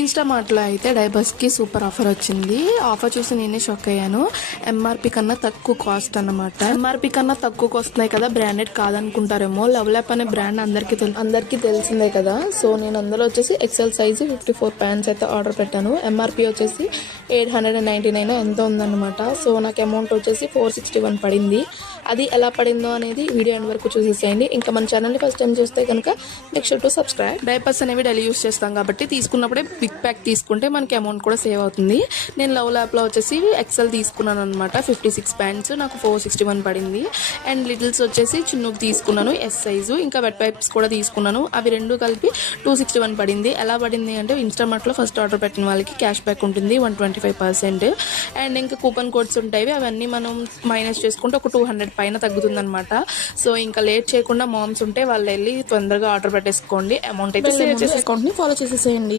ఇన్స్టామార్ట్లో అయితే డైపర్స్కి super offer వచ్చింది. Offer చూసి నేనే షాక్ అయ్యాను. ఎంఆర్పి కన్నా తక్కువ కాస్ట్ అన్నమాట. ఎంఆర్పి కన్నా తక్కువ వస్తున్నాయి కదా, బ్రాండెడ్ కాదనుకుంటారేమో. లవ్ ల్యాప్ అనే బ్రాండ్ అందరికీ తెలిసిందే కదా. సో నేను అందులో వచ్చేసి ఎక్సెల్ సైజు 54 ప్యాంట్స్ అయితే ఆర్డర్ పెట్టాను. ఎంఆర్పి వచ్చేసి 899 ఎంతో ఉందన్నమాట. సో నాకు అమౌంట్ వచ్చేసి 461 పడింది. అది ఎలా పడిందో అనేది వీడియో ఎండ్ వరకు చూసేసేయండి. ఇంకా మన ఛానల్ని ఫస్ట్ టైం చూస్తే కనుక make sure to subscribe. Diapers అనేవి డైలీ యూస్ చేస్తాం కాబట్టి తీసుకున్నప్పుడే బిగ్ ప్యాక్ తీసుకుంటే మనకి అమౌంట్ కూడా సేవ్ అవుతుంది. నేను లవ్ ల్యాప్లో వచ్చేసి ఎక్సెల్ తీసుకున్నాను అనమాట. 56 ప్యాంట్స్ నాకు 461 పడింది. అండ్ లిటిల్స్ వచ్చేసి చిన్నకి తీసుకున్నాను ఎస్ సైజు. ఇంకా వెట్ వైప్స్ కూడా తీసుకున్నాను. అవి రెండు కలిపి 261 పడింది. ఎలా పడింది అంటే ఇన్స్టామార్ట్లో ఫస్ట్ ఆర్డర్ పెట్టిన వాళ్ళకి క్యాష్ బ్యాక్ ఉంటుంది 125%. అండ్ ఇంకా కూపన్ కోడ్స్ ఉంటాయి. అవన్నీ మనం మైనస్ చేసుకుంటే ఒక 200 పైన తగ్గుతుంది అనమాట. సో ఇంకా లేట్ చేయకుండా మామ్స్ ఉంటే వాళ్ళు వెళ్ళి తొందరగా ఆర్డర్ పెట్టేసుకోండి. అమౌంట్ అయితే సేవ్ చేసే అకౌంట్ని ఫాలో చేసేసేయండి.